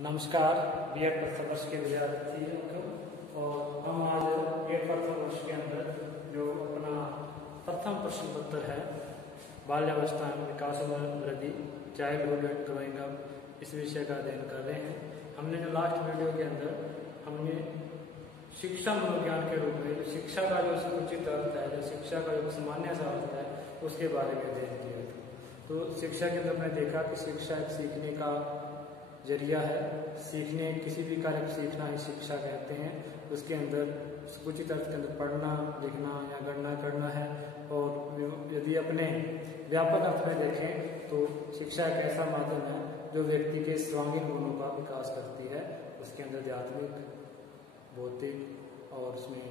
नमस्कार बीएड प्रथम वर्ष के विद्यार्थियों को। और हम आज बीएड प्रथम वर्ष के अंदर जो अपना प्रथम प्रश्न पत्र है बाल्यावस्था में विकास और वृद्धि चाइल्डहुड एंड ग्रोइंग अप, इस विषय का अध्ययन कर रहे हैं। हमने जो लास्ट वीडियो के अंदर हमने शिक्षा मनोविज्ञान के रूप में शिक्षा का जो समुचित अर्थ है, जो शिक्षा का जो सामान्य सा अर्थ है, उसके बारे में अध्ययन किया था। तो शिक्षा के अंदर हमने देखा कि शिक्षा एक सीखने का जरिया है। सीखने, किसी भी कार्य को सीखना ही शिक्षा कहते हैं। उसके अंदर समुचित अर्थ के अंदर पढ़ना, लिखना या गणना करना है। और यदि अपने व्यापक अर्थ में देखें तो शिक्षा एक ऐसा माध्यम है जो व्यक्ति के सर्वांगीण गुणों का विकास करती है। उसके अंदर आध्यात्मिक, भौतिक और उसमें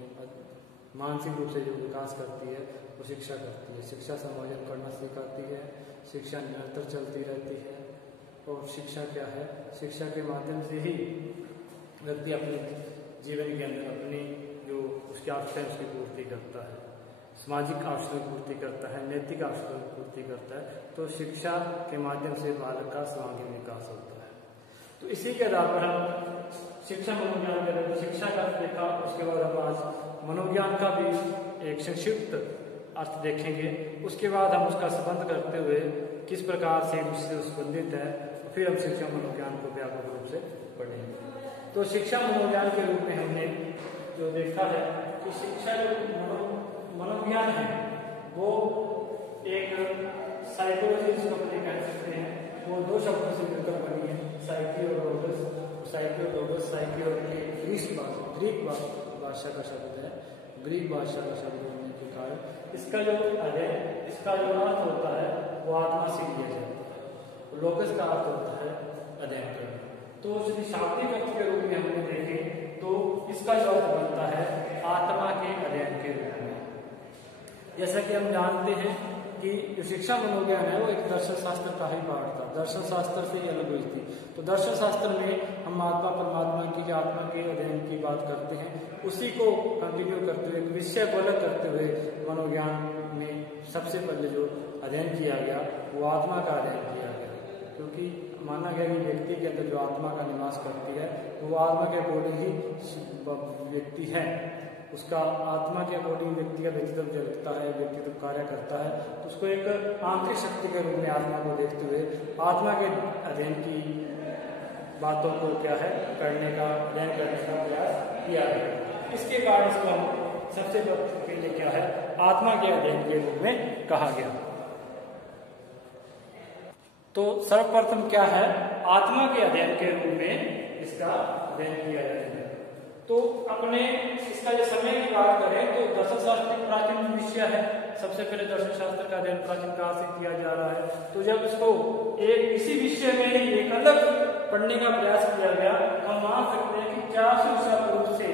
मानसिक रूप से जो विकास करती है वो शिक्षा करती है। शिक्षा समायोजन करना सिखाती है। शिक्षा निरंतर चलती रहती है। और शिक्षा क्या है? शिक्षा के माध्यम से ही व्यक्ति अपने जीवन के अंदर अपनी जो उसकी आवश्यकता है उसकी पूर्ति करता है, सामाजिक आवश्यकता की पूर्ति करता है, नैतिक आवश्यकता की पूर्ति करता है। तो शिक्षा के माध्यम से बालक का सर्वांगीण विकास होता है। तो इसी के आधार पर हम शिक्षा मनोविज्ञान के अंदर शिक्षा का अर्थ देखा। उसके बाद हम आज मनोविज्ञान का भी एक संक्षिप्त अर्थ देखेंगे। उसके बाद हम उसका संबंध करते हुए किस प्रकार से उससे संबंधित है, फिर हम शिक्षा मनोविज्ञान को व्यापक रूप से पढ़ेंगे। तो शिक्षा मनोविज्ञान के रूप में हमने जो देखा है कि शिक्षा जो मनोविज्ञान है वो एक साइकोलॉजी जिसको अपने कह सकते हैं, वो दो शब्दों से मिलकर बनी है, साइकी और लोगस। साइकी और लोगस, साइकी और ग्रीक भाषा का शब्द है। ग्रीक भाषा का शब्द होने के कारण इसका जो अध्ययन, इसका जो अर्थ होता है वो आत्मा से लिया जाता है। लोकस का अर्थ होता है अध्ययन करना। तो यदि शाब्दिक अर्थ के रूप में हमने देखें तो इसका जो अर्थ बनता है आत्मा के अध्ययन के रूप में। जैसा कि हम जानते हैं कि जो शिक्षा मनोविज्ञान है वो एक दर्शन शास्त्र का ही पार्ट था। दर्शन शास्त्र से ही अलग हुई थी। तो दर्शन शास्त्र में हम आत्मा परमात्मा की, आत्मा के अध्ययन की बात करते हैं। उसी को कंटिन्यू करते हुए, विषय को अलग करते हुए मनोविज्ञान में सबसे पहले जो अध्ययन किया गया वो आत्मा का अध्ययन किया गया। क्योंकि माना गया कि व्यक्ति के अंदर जो आत्मा का निवास करती है वो आत्मा के अकॉर्डिंग ही व्यक्ति है। उसका आत्मा के अकॉर्डिंग व्यक्ति का व्यक्तित्व जगता है, व्यक्तित्व कार्य करता है। तो उसको एक आंतरिक शक्ति के रूप में आत्मा को देखते हुए आत्मा के अध्ययन की बातों को क्या है करने का, अध्ययन करने का प्रयास किया गया। इसके कारण इसको हम सबसे पहले क्या है आत्मा के अध्ययन के रूप में कहा गया। तो सर्वप्रथम क्या है आत्मा के अध्ययन के रूप में इसका अध्ययन किया जाएगा। तो अपने इसका जो समय की बात करें तो दर्शन शास्त्र प्राचीन विषय है। सबसे पहले दर्शन शास्त्र का अध्ययन प्राचीन काल से किया जा रहा है। तो जब इसको एक इसी विषय में ही एक अलग पढ़ने का प्रयास किया गया तो हम मान सकते हैं कि 400 ईसा पूर्व से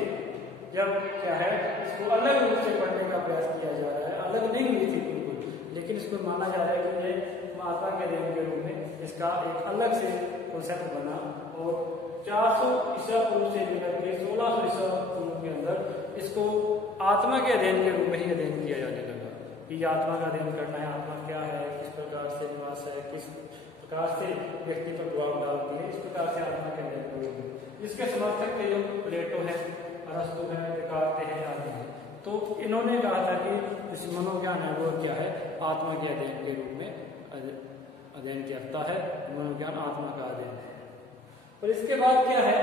जब क्या है इसको अलग रूप से पढ़ने का प्रयास किया जा रहा है। अलग नहीं हुई थी बिल्कुल, लेकिन इसको माना जा रहा है कि ये आत्मा के अध्ययन के रूप में इसका एक अलग से कॉन्सेप्ट बना। और 400 ईसा पूर्व से लेकर के 1600 ईसा पूर्व के अंदर इसको आत्मा के अध्ययन के रूप में ही अध्ययन किया जाने लगा कि आत्मा का अध्ययन करना है, आत्मा क्या है, किस प्रकार से निवास है, किस प्रकार से व्यक्ति पर प्रभाव डालती है, इस प्रकार से आत्मा के अध्ययन के रूप में। इसके समर्थक थे जो प्लेटो है, अरस्तु है, देकार्त है आदि है। तो इन्होंने कहा था कि इस मनोविज्ञान है वो क्या है आत्मा के अध्ययन के रूप में अध्ययन करता है। मनोविज्ञान आत्मा का अध्ययन है। और इसके बाद क्या है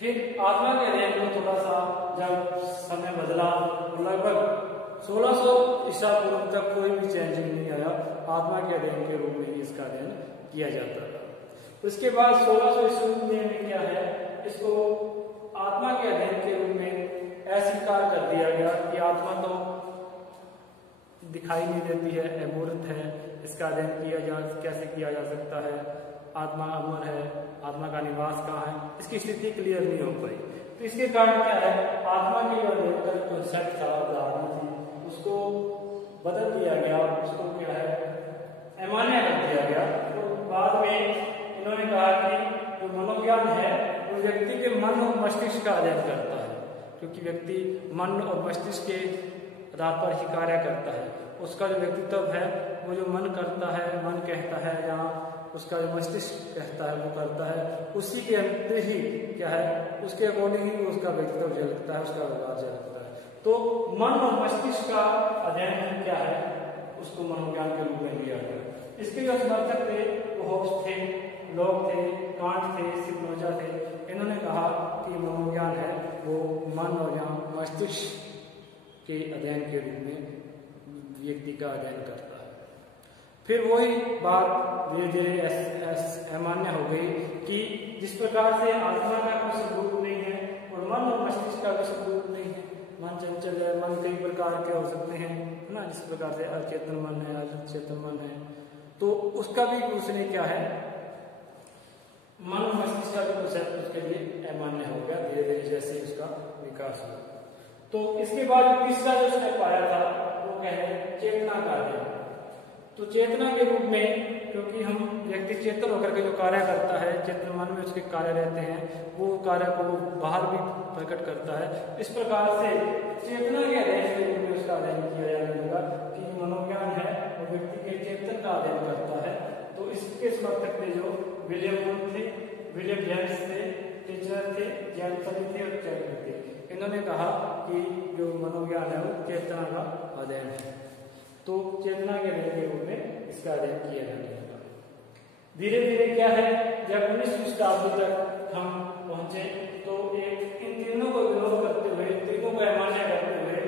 फिर आत्मा के अध्ययन में थोड़ा सा जब समय बदला तो लगभग 1600 ईसा पूर्व तक कोई भी चेंजिंग नहीं आया। आत्मा के अध्ययन के रूप में ही इसका अध्ययन किया जाता है। उसके बाद 1600 ईस्वी में क्या है इसको आत्मा के अध्ययन के रूप में अस्वीकार कर दिया गया कि आत्मा तो दिखाई नहीं देती है, अमूर्त है, इसका अध्ययन कैसे किया जा सकता है, आत्मा अमर है, आत्मा का निवास कहाँ है, इसकी स्थिति क्लियर नहीं हो पाई। तो इसके कारण क्या है आत्मा के जो अध्ययन कॉन्सेप्ट था, धारणा थी, उसको बदल दिया गया। उसको क्या है अमान्य कर दिया गया। तो बाद में इन्होंने कहा कि जो मनोविज्ञान है वो व्यक्ति के मन और मस्तिष्क का अध्ययन करता है। क्योंकि व्यक्ति मन और मस्तिष्क के आधार पर ही कार्य करता है। उसका जो व्यक्तित्व है वो जो मन करता है, मन कहता है, जहाँ उसका जो मस्तिष्क कहता है वो करता है, उसी के अंदर ही क्या है, उसके अकॉर्डिंग ही उसका व्यक्तित्व झलकता है, उसका व्यवहार झलकता है। तो मन और मस्तिष्क का अध्ययन क्या है, उसको मनोविज्ञान के रूप में लिया गया। इसके जो समर्थक थे वो होब्स थे, लॉक थे, कांट थे, स्पिनोजा थे। इन्होंने कहा कि मनोविज्ञान है वो मन और या मस्तिष्क के अध्ययन के रूप में व्यक्ति का अध्ययन करता है। फिर वही बात धीरे धीरे अमान्य हो गई कि जिस प्रकार से आत्मा का कोई स्वरूप नहीं है और मन और मस्तिष्क का कोई स्वरूप नहीं है, मन चंचल है, मन कई प्रकार के हो सकते हैं, है ना, जिस प्रकार से अचेतन मन है, अचेतन मन है, तो उसका भी उसने क्या है, मन और मस्तिष्क का भी कॉन्सेप्ट उसके लिए अमान्य हो गया धीरे धीरे जैसे उसका विकास हुआ। तो इसके बाद तीसरा जो उसने पाया था वो क्या है, चेतना का अध्ययन। तो चेतना के रूप में, क्योंकि हम व्यक्ति चेतन होकर के जो कार्य करता है, चेतन मन में उसके कार्य रहते हैं, वो कार्य को बाहर भी प्रकट करता है। इस प्रकार से चेतना के अध्ययन के रूप में उसका अध्ययन किया जाने लगा कि मनोविज्ञान है वो व्यक्ति के चेतन का अध्ययन करता है। तो इसके समर्थक थे जो विलियम वुड थे, विलियम जेम्स थे, टीचर थे, जैमसन थे और चैपल थे। इन्होंने कहा कि जो मनोविज्ञान है वो चेतना का अध्ययन है। तो चेतना के अध्ययन के रूप में इसका अध्ययन किया जाने लगा। धीरे धीरे क्या है, जब 19वीं शताब्दी तक हम पहुंचे तो इन तीनों को विरोध करते हुए, तीनों को अमान्य करते हुए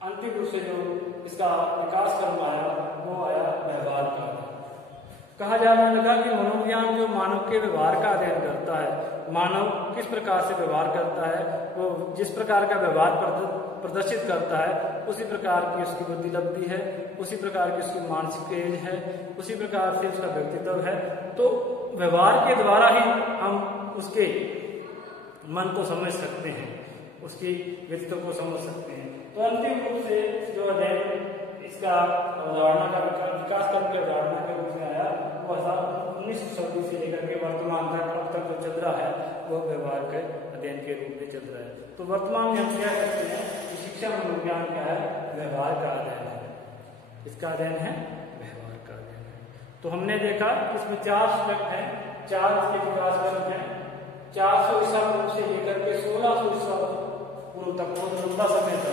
अंतिम रूप से जो इसका विकास क्रम आया वो आया व्यवहार का। कहा जाने लगा कि मनोविज्ञान जो मानव के व्यवहार का अध्ययन करता है, मानव किस प्रकार से व्यवहार करता है, वो जिस प्रकार का व्यवहार प्रदर्शित करता है उसी प्रकार की उसकी बुद्धि लगती है, उसी प्रकार की उसकी मानसिक तेज है, उसी प्रकार से उसका व्यक्तित्व है। तो व्यवहार के द्वारा ही हम उसके मन को समझ सकते हैं, उसकी व्यक्तित्व को समझ सकते हैं। तो अंतिम रूप से जो अध्ययन इसका अवधारणा का विकास करके अवधारणा के रूप में आया वो 19वीं शताब्दी से लेकर के वर्तमान तक जो चल रहा है वो व्यवहार के अध्ययन के रूप में चल रहा है। तो वर्तमान में हम क्या कहते हैं कि शिक्षा मनोविज्ञान क्या है, व्यवहार का अध्ययन है। इसका अध्ययन है व्यवहार का अध्ययन है। तो हमने देखा इसमें 4 स्टेप है, 4 इसके विकास क्रम है। 400 ईसा पूर्व से लेकर के 1600 ईसा पूर्व तक बहुत लंबा समय था।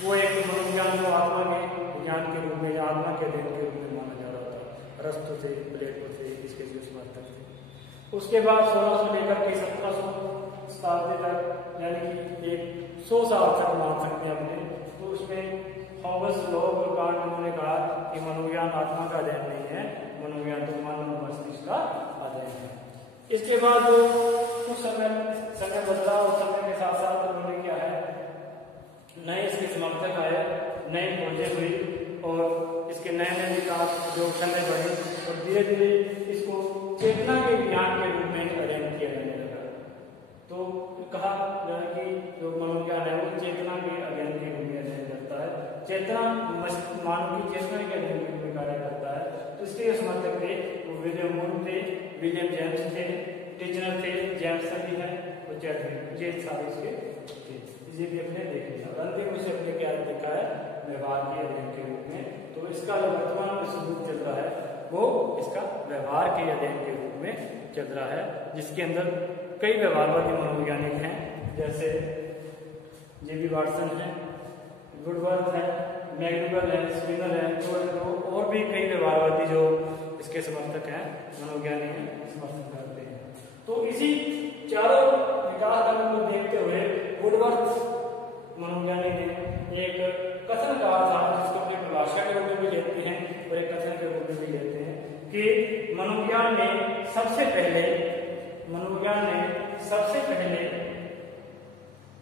वो एक मनोविज्ञान को आत्मा के विज्ञान के रूप में, आत्मा के अध्ययन के रूप में माना जा रहा था। अरस्तु थे, प्लेटो थे, इसके जो समर्थक थे। उसके बाद 1600 लेकर के 1700 शताब्दी तक, यानी कि 100 साल तक मान सकते हैं अपने। तो उसमें हॉबस, लॉक और कांट उन्होंने कहा कि मनोविज्ञान आत्मा का अध्ययन नहीं है, मनोविज्ञान तो मन और मस्तिष्क का अध्ययन है। इसके बाद कुछ समय बदला और समय के साथ साथ उन्होंने क्या है, नए इसके समर्थक आए, नई खोजें हुई और इसके नए नए विकास जो समय बढ़े और धीरे धीरे इसको चेतना के विज्ञान के रूप में अध्ययन किया जाने लगा। तो कहा कि जो मनोविज्ञान है वो चेतना के अध्ययन के रूप में अध्ययन करता है, चेतना मानव की चेतना के अध्ययन के रूप में कार्य करता है। तो इसके समर्थक थे वो विलियम वुड थे, विलियम जेम्स थे, टीचर थे, जैमसन भी है और चैपल, ये सारे इसके थे। ये भी अपने देख लिया। अंतिम उसे अपने क्या देखा है, व्यवहार के अध्ययन के रूप में। तो इसका जो वर्तमान में स्वरूप चल रहा है वो इसका व्यवहार के अध्ययन के रूप में चल रहा है, जिसके अंदर कई व्यवहारवादी मनोवैज्ञानिक हैं, जैसे जेबी वाटसन है, वुडवर्थ है, मैक्सवेल है, स्पिनर है, तो और भी कई व्यवहारवादी जो इसके समर्थक हैं, मनोवैज्ञानिक हैं, समर्थन करते हैं। तो इसी चारों विकास क्रम को देखते हुए वुडवर्थ मनोवैज्ञानिक ने एक कथन कहा था, जिसको अपनी परिभाषा के रूप में भी लेते हैं और एक कथन के रूप में भी लेते हैं कि मनोविज्ञान ने सबसे पहले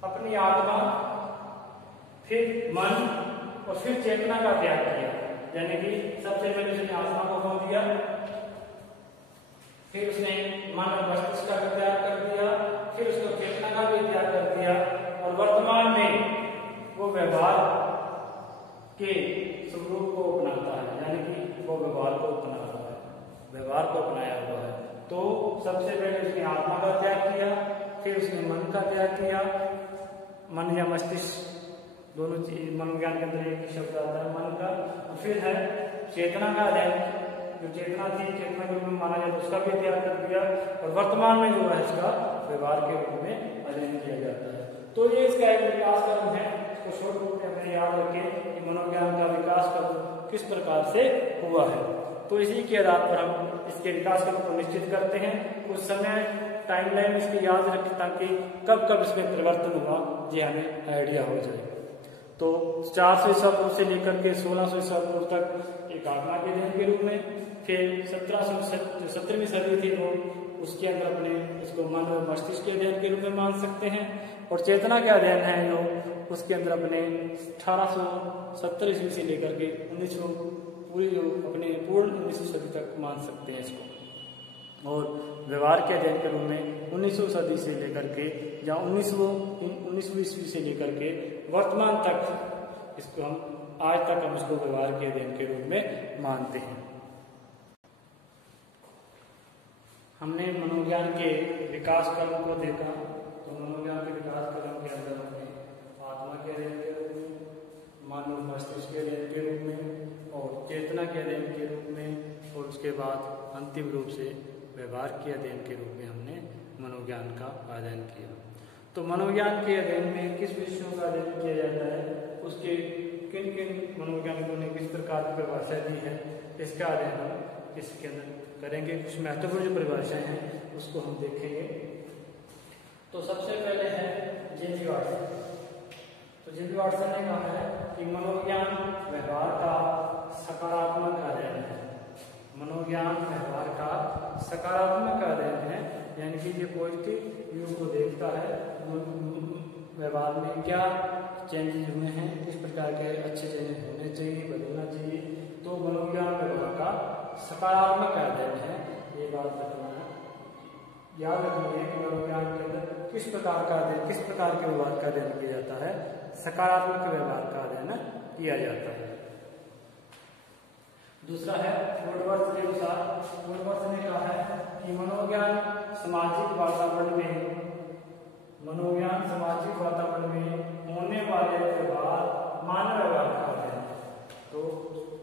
अपनी आत्मा, फिर मन और फिर चेतना का त्याग किया। यानी कि सबसे पहले उसने आत्मा को खो दिया, फिर उसने मन और मस्तिष्क का त्याग कर दिया, फिर उसको चेतना का भी त्याग कर दिया और वर्तमान में वो व्यवहार के स्वरूप को अपनाता है, यानी कि वो व्यवहार को अपना रहा है, व्यवहार को अपनाया हुआ है। तो सबसे पहले उसने आत्मा का त्याग किया, फिर उसने मन का त्याग किया, मन या मस्तिष्क दोनों चीज मनोविज्ञान के अंदर एक शब्द आता है मन का, और फिर है चेतना का अध्ययन जो चेतना थी, चेतना के रूप में माना जाता है उसका भी अध्ययन कर दिया, और वर्तमान में जो है इसका व्यवहार के रूप में अध्ययन किया जाता है। तो ये इसका एक विकास क्रम है, इसको शॉर्ट रूप में अपने याद रखें कि मनोविज्ञान का विकास क्रम किस प्रकार से हुआ है। तो इसी के आधार पर हम इसके विकास क्रम को निश्चित करते हैं, कुछ समय टाइमलाइन इसकी याद रखें ताकि कब कब इसमें परिवर्तन हुआ ये हमें आइडिया हो जाए। तो 400 ईसा पूर्व से लेकर के 1600 ईसा पूर्व तक एक आत्मा के अध्ययन के रूप में, फिर 17वीं सदी थी वो उसके अंदर अपने इसको मन और मस्तिष्क के अध्ययन के रूप में मान सकते हैं, और चेतना का अध्ययन है जो उसके अंदर अपने 1870 ईस्वी से लेकर के 1900 पूरी जो अपने पूर्ण 19वीं सदी तक मान सकते हैं इसको, और व्यवहार के अध्ययन के रूप में 19वीं सदी से लेकर के या 19वीं ईस्वी से लेकर के वर्तमान तक इसको हम आज तक हम इसको व्यवहार के अध्ययन के रूप में मानते हैं। हमने मनोविज्ञान के विकास क्रम को देखा, तो मनोविज्ञान के विकास क्रम के अंदर हमने आत्मा के अध्ययन के रूप में, मानव मस्तिष्क के अध्ययन के रूप में और चेतना के अध्ययन के रूप में, और उसके बाद अंतिम रूप से व्यवहार के अध्ययन के रूप में हमने मनोविज्ञान का अध्ययन किया। तो मनोविज्ञान के अध्ययन में किस विषयों का अध्ययन किया जाता है, उसके किन किन मनोवैज्ञानिकों ने किस प्रकार की परिभाषा दी है, इसका अध्ययन हम इसके अंदर करेंगे। कुछ महत्वपूर्ण जो परिभाषाएं हैं उसको हम देखेंगे। तो सबसे पहले है जेम्स वाटसन। तो जेम्स वाटसन ने कहा है कि मनोविज्ञान व्यवहार का सकारात्मक अध्ययन है। मनोविज्ञान व्यवहार का सकारात्मक अध्ययन है, यानी कि ये पॉजिटिव व्यू को देखता है, व्यवहार में क्या चेंजेस हुए हैं, किस प्रकार के अच्छे चेंजेस होने चाहिए, बदलना चाहिए। तो मनोविज्ञान व्यवहार का सकारात्मक अध्ययन है, ये बात रखना है, याद रखना है कि मनोविज्ञान के अंदर किस प्रकार के व्यवहार का अध्ययन किया जाता है, सकारात्मक व्यवहार का अध्ययन किया जाता है। दूसरा है वुडवर्थ के अनुसार, वुडवर्थ ने कहा है कि मनोविज्ञान सामाजिक वातावरण में होने वाले व्यवहार मानव व्यवहार का अध्ययन है। तो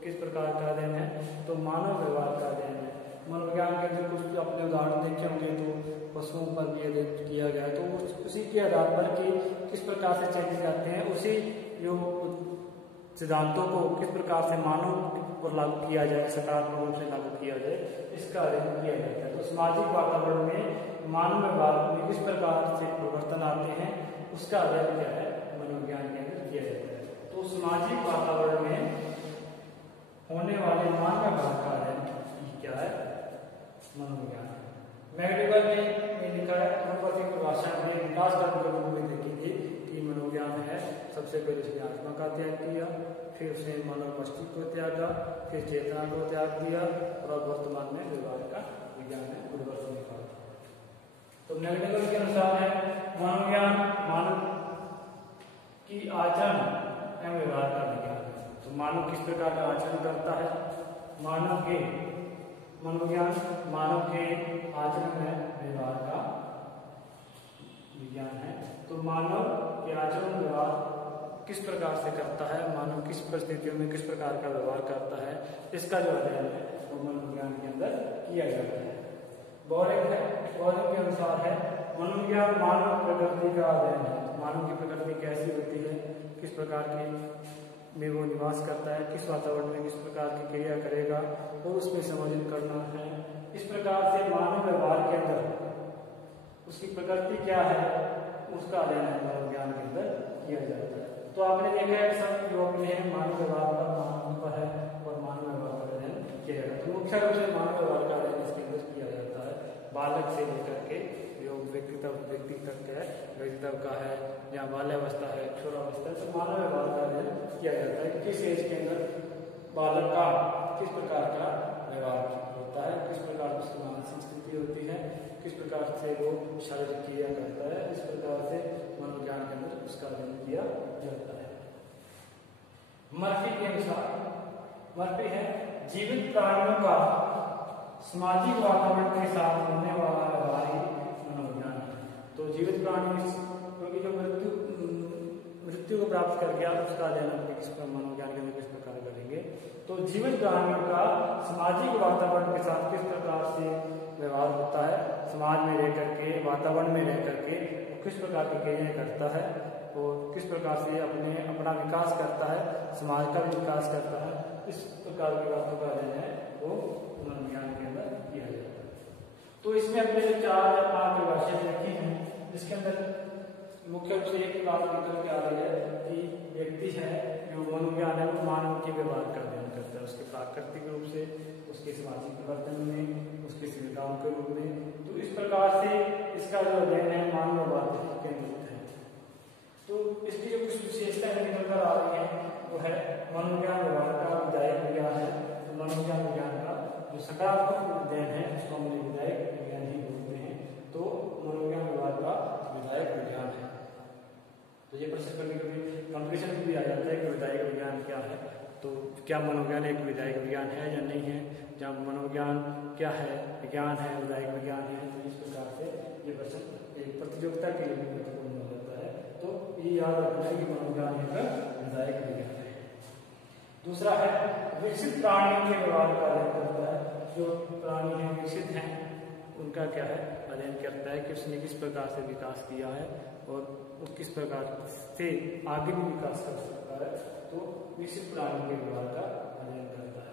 किस प्रकार का अध्ययन है, तो मानव व्यवहार का अध्ययन है। मनोविज्ञान के अंदर कुछ अपने उदाहरण देखे होंगे, तो पशुओं पर भी अध्ययन किया गया, तो उसी के आधार पर कि किस प्रकार से चेंजेस आते हैं, उसी जो सिद्धांतों को किस प्रकार से मानव पर लागू किया जाए, सकारात्मक रूप से लागू किया जाए, इसका अध्ययन किया जाता है। तो सामाजिक वातावरण में मानव व्यवहार में किस प्रकार से परिवर्तन आते हैं, उसका अध्ययन क्या है, मनोविज्ञान के अंदर किया जाता है। तो सामाजिक वातावरण में होने वाले मानव व्यवहार का अध्ययन क्या है, मनोविज्ञान। मैगडीगल ने लिखा है, मनोपति परिभाषा में विकास क्रम के रूप में देखेंगे कि मनोविज्ञान है, सबसे पहले उसने आत्मा का त्याग किया, फिर उसने मानव मस्तिष्क को त्यागा, फिर चेतना को त्याग दिया, और वर्तमान में व्यवहार का विज्ञान है, परिवर्तन निकाल। तो मैगडीगल के अनुसार है मनोविज्ञान मानव की आचरण एवं व्यवहार का विज्ञान है। तो मानव किस प्रकार का आचरण करता है, मनोविज्ञान मानव के आचरण में व्यवहार का विज्ञान है। तो मानव के आचरण व्यवहार किस प्रकार से करता है, मानव किस परिस्थितियों में किस प्रकार का व्यवहार करता है, इसका जो अध्ययन है वो मनोविज्ञान के अंदर किया जाता है। बॉरेक के अनुसार है मनोविज्ञान मानव प्रकृति का अध्ययन है। मानव की प्रकृति कैसी होती है, किस प्रकार की में वो निवास करता है, किस वातावरण में किस प्रकार की क्रिया करेगा, और उसमें समायोजन करना है। इस प्रकार से मानव व्यवहार के अंदर उसकी प्रकृति क्या है, उसका अध्ययन मनोविज्ञान के अंदर किया जाता है। तो आपने देखा है सब जो अपने हैं मानव व्यवहार का मानव पर है, और मानव व्यवहार का अध्ययन किया जाता है। तो मुख्य रूप से मानव व्यवहार का अध्ययन इसके अंदर किया जाता है, बालक से लेकर के जो व्यक्ति तक है, व्यक्ति का है, या बाल्यावस्था है, किशोरावस्था है, तो मानव व्यवहार का अध्ययन किया जाता है। किस एज के अंदर बालक का किस प्रकार का व्यवहार होता है, किस प्रकार की उसकी मानसिक स्थिति होती है, किस प्रकार से वो शारीरिक क्रिया करता है, इस प्रकार से मनोविज्ञान के अंदर उसका अध्ययन किया जाता है। मर्फी के अनुसार, मर्फी है जीवित प्राणियों का सामाजिक वातावरण के साथ होने वाला व्यवहार ही मनोविज्ञान है। तो जीवित प्राणी क्योंकि जो मृत्यु को प्राप्त कर गया, उसका अध्ययन मनोविज्ञान के अंदर किस प्रकार करेंगे, समझेंगे। तो जीवित प्राणियों का सामाजिक वातावरण के साथ किस प्रकार से व्यवहार होता है, समाज में रह करके, वातावरण में रह करके वो किस प्रकार की क्रियाएं करता है और किस प्रकार से अपना विकास करता है, समाज का भी विकास करता है, इस प्रकार की बातों का अध्ययन है वो मनोविज्ञान के अंदर किया जाता है। तो इसमें अपने जो 4 या 5 परिभाषाएं रखी हैं, इसके अंदर मुख्य रूप से एक बात निकल के आ रही है कि व्यक्ति है जो मनोविज्ञान है वो मानव के व्यवहार का अध्ययन करता है, उसके प्राकृतिक रूप से, उसके सामाजिक परिवर्तन में, उसकी सुविधाओं के रूप में। तो इस प्रकार से इसका जो अध्ययन है मानव व्यवहार पर केंद्रित है। तो इसकी जो कुछ विशेषताएं निकल कर आ रही है वो है मनोविज्ञान व्यवहार का विधायक विज्ञान है। तो मनोविज्ञान विज्ञान का जो सकारात्मक अध्ययन है उसको हम विधायक विज्ञान ही बोलते हैं। तो मनोविज्ञान व्यवहार का विधायक विज्ञान है। तो ये प्रश्न कभी कभी कॉम्पिटिशन में भी आ जाता है कि विधायक विज्ञान क्या है, तो क्या मनोविज्ञान एक विधायक विज्ञान है या नहीं है, जहाँ मनोविज्ञान क्या है, विज्ञान है, विधायक विज्ञान है। तो इस प्रकार से ये प्रश्न एक प्रतियोगिता के लिए महत्वपूर्ण हो जाता है। तो ये याद रखना है कि मनोविज्ञान एक विधायक विज्ञान है। दूसरा है विकसित प्राणियों के व्यवहार का अध्ययन करता है। जो प्राणी हैं विकसित हैं उनका क्या है अध्ययन करता है कि उसने किस प्रकार से विकास किया है और वो किस प्रकार से आगे भी विकास कर सकता है। तो विकसित प्राणियों के व्यवहार का अध्ययन करता है।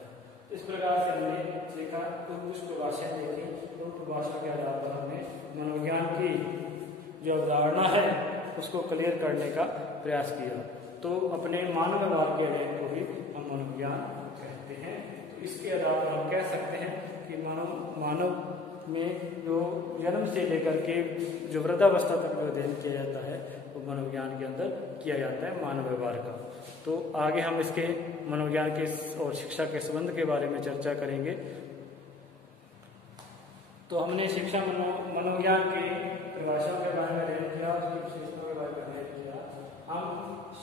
इस प्रकार से हमने देखा कुछ परिभाषाएं देखी, उन परिभाषा के आधार पर हमने मनोविज्ञान की जो अवधारणा है उसको क्लियर करने का प्रयास किया। तो अपने मानव व्यवहार के अध्ययन को भी हम मनोविज्ञान कहते हैं। तो इसके आधार पर हम कह सकते हैं कि मानव में जो जन्म से लेकर के जो वृद्धावस्था तक जो अध्ययन किया जाता है वो मनोविज्ञान के अंदर किया जाता है मानव व्यवहार का। तो आगे हम इसके मनोविज्ञान के और शिक्षा के संबंध के बारे में चर्चा करेंगे। तो हमने शिक्षा मनोविज्ञान की परिभाषाओं के बारे में अध्ययन किया, उसकी विशेषताओं के बारे में अध्ययन किया। हम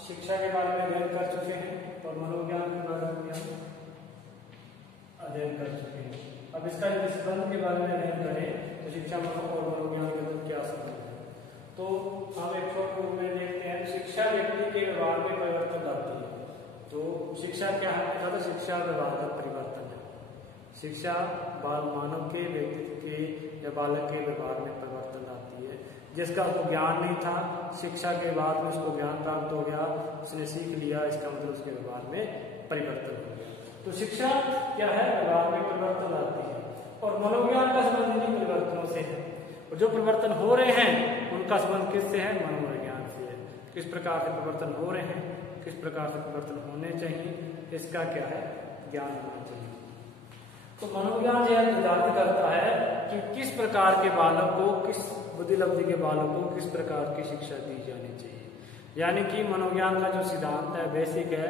शिक्षा के बारे में अध्ययन कर चुके हैं और मनोविज्ञान के बारे में भी हम अध्ययन कर चुके हैं। अब इसका यदि संबंध के बारे में अध्ययन करें तो शिक्षा और मनोविज्ञान के अंदर क्या संबंध है। तो हम एक छोटे रूप में देखते हैं शिक्षा व्यक्ति के व्यवहार में परिवर्तन लाती है। तो शिक्षा क्या है, तो शिक्षा व्यवहार का परिवर्तन है। शिक्षा मानव के व्यक्तित्व के या बालक के व्यवहार में परिवर्तन लाती है। जिसका उसको ज्ञान नहीं था, शिक्षा के बाद में उसको ज्ञान प्राप्त हो गया, उसने सीख लिया, इसका मतलब उसके व्यवहार में परिवर्तन हो गया। तो शिक्षा क्या है, व्यवहार में परिवर्तन लाती है। और मनोविज्ञान का संबंध इन परिवर्तनों से है और जो परिवर्तन हो रहे हैं उनका संबंध किससे है, मनोविज्ञान से है। किस प्रकार से परिवर्तन हो रहे हैं, किस प्रकार से परिवर्तन होने चाहिए, इसका क्या है ज्ञान होना चाहिए। तो मनोविज्ञान यह निर्धारित करता है कि किस प्रकार के बालक को, किस बुद्धि लब्धि के बालक को किस प्रकार की शिक्षा दी जानी चाहिए। यानी कि मनोविज्ञान का जो सिद्धांत है, बेसिक है,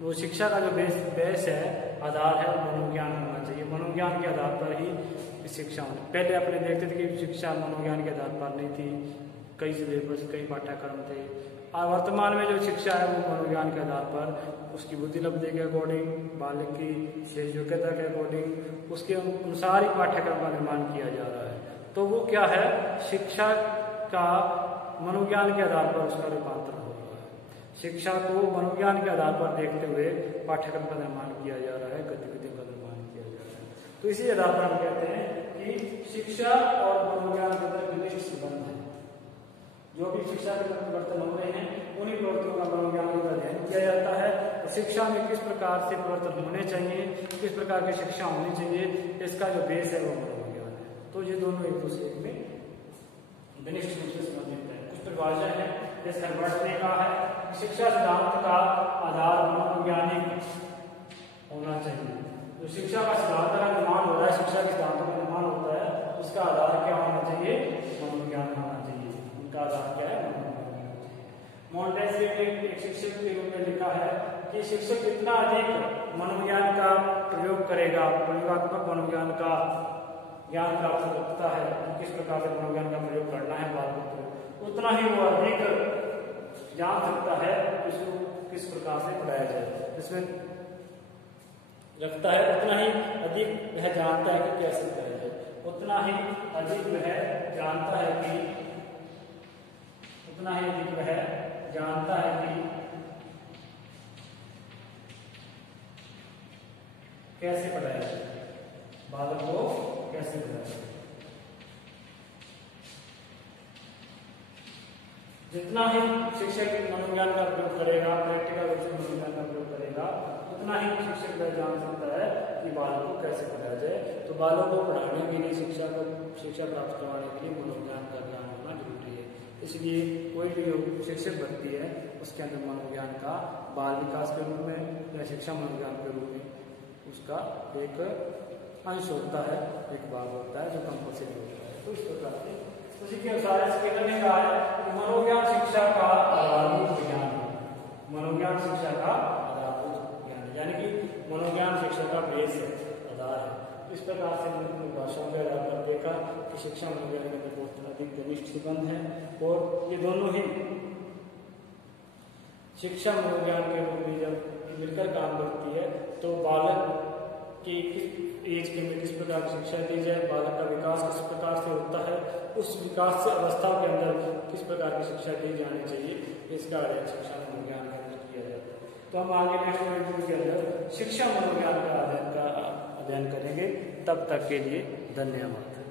वो शिक्षा का जो बेस है, आधार है, मनोविज्ञान होना चाहिए। मनोविज्ञान के आधार पर ही शिक्षा होनी। पहले अपने देखते थे कि शिक्षा मनोविज्ञान के आधार पर नहीं थी, कई सिलेबस, कई पाठ्यक्रम थे। और वर्तमान में जो शिक्षा है वो मनोविज्ञान के आधार पर उसकी बुद्धि लब्धि के अकॉर्डिंग, बालक की शेष योग्यता के अकॉर्डिंग, उसके अनुसार ही पाठ्यक्रम का निर्माण किया जा रहा है। तो वो क्या है, शिक्षा का मनोविज्ञान के आधार पर उसका रूपांतरण हो रहा है। शिक्षा को मनोविज्ञान के आधार पर देखते हुए पाठ्यक्रम का निर्माण किया जा रहा है, गतिविधियों का निर्माण किया जा रहा है। तो इसी आधार पर हम कहते हैं कि शिक्षा और मनोविज्ञान के अंदर घनिष्ठ संबंध है। जो भी शिक्षा के परिवर्तन हो रहे हैं उन्हीं परिवर्तनों का मनोविज्ञान का अध्ययन किया जाता है। तो शिक्षा में किस प्रकार से परिवर्तन होने चाहिए, किस प्रकार की शिक्षा होनी चाहिए, इसका जो बेस है वो मनोविज्ञान है। तो ये दोनों एक दूसरे में घनिष्ठ रूप से संबंधित है। कुछ परिभाषा है जैसे हर्बर्ट ने कहा है कि शिक्षा सिद्धांत का आधार मनोवैज्ञानिक होना चाहिए। जो शिक्षा का सिद्धांत का निर्माण हो रहा है, शिक्षा के सिद्धांतों का निर्माण होता है, उसका आधार क्या होना चाहिए, मनोविज्ञान होना चाहिए। उनका आधार क्या है, मनोविज्ञान होना चाहिए। मोंटेस्क्यू ने एक शिक्षक के रूप में लिखा है कि शिक्षक जितना अधिक मनोविज्ञान का प्रयोग करेगा, प्रयोगात्मक मनोविज्ञान का ज्ञान प्राप्त करता है, किस प्रकार से मनोविज्ञान का प्रयोग करना है बालकों को, उतना ही वो अधिक जान सकता है इसको किस प्रकार से पढ़ाया जाए। इसमें रखता है उतना ही अधिक वह जानता है कि कैसे पढ़ाया जाए, उतना ही अधिक वह जानता है कि कैसे पढ़ाया जाए, बालक को कैसे पढ़ाया जाए। जितना ही शिक्षक मनोविज्ञान का प्रयोग करेगा, प्रैक्टिकल रूप से मनोविज्ञान का प्रयोग करेगा, उतना ही शिक्षक वह जान सकता है कि बालक को कैसे पढ़ाया जाए। तो बालक को पढ़ाने के लिए शिक्षा प्राप्त करवाने के लिए मनोविज्ञान का ज्ञान होना जरूरी है। इसलिए कोई भी शिक्षक भर्ती है उसके अंदर मनोविज्ञान का बाल विकास के रूप में या शिक्षा मनोविज्ञान के रूप में उसका एक अंश होता है, एक भाग होता है जो कंपल्सरी होता है। तो इस प्रकार से उसी के अनुसार इसके ने कहा है कि मनोविज्ञान शिक्षा का आधारभूत विज्ञान है। मनोविज्ञान शिक्षा का आधारभूत ज्ञान है, यानी कि मनोविज्ञान शिक्षा का बेस है, आधार है। इस प्रकार से हमने भाषा के आधार पर देखा कि शिक्षा मनोविज्ञान के अंदर बहुत अधिक घनिष्ठ संबंध है और ये दोनों ही शिक्षा मनोविज्ञान के रूप में जब मिलकर काम करती है तो बालक की किस एज के में किस प्रकार की शिक्षा दी जाए, बालक का विकास किस प्रकार से होता है, उस विकास से अवस्था के अंदर किस प्रकार की शिक्षा दी जानी चाहिए, इसका अध्ययन शिक्षा मनोविज्ञान के अंदर किया जाता है। तो हम आगे नेक्स्ट मॉड्यूल के अंदर शिक्षा मनोविज्ञान का अध्ययन करेंगे। तब तक के लिए धन्यवाद।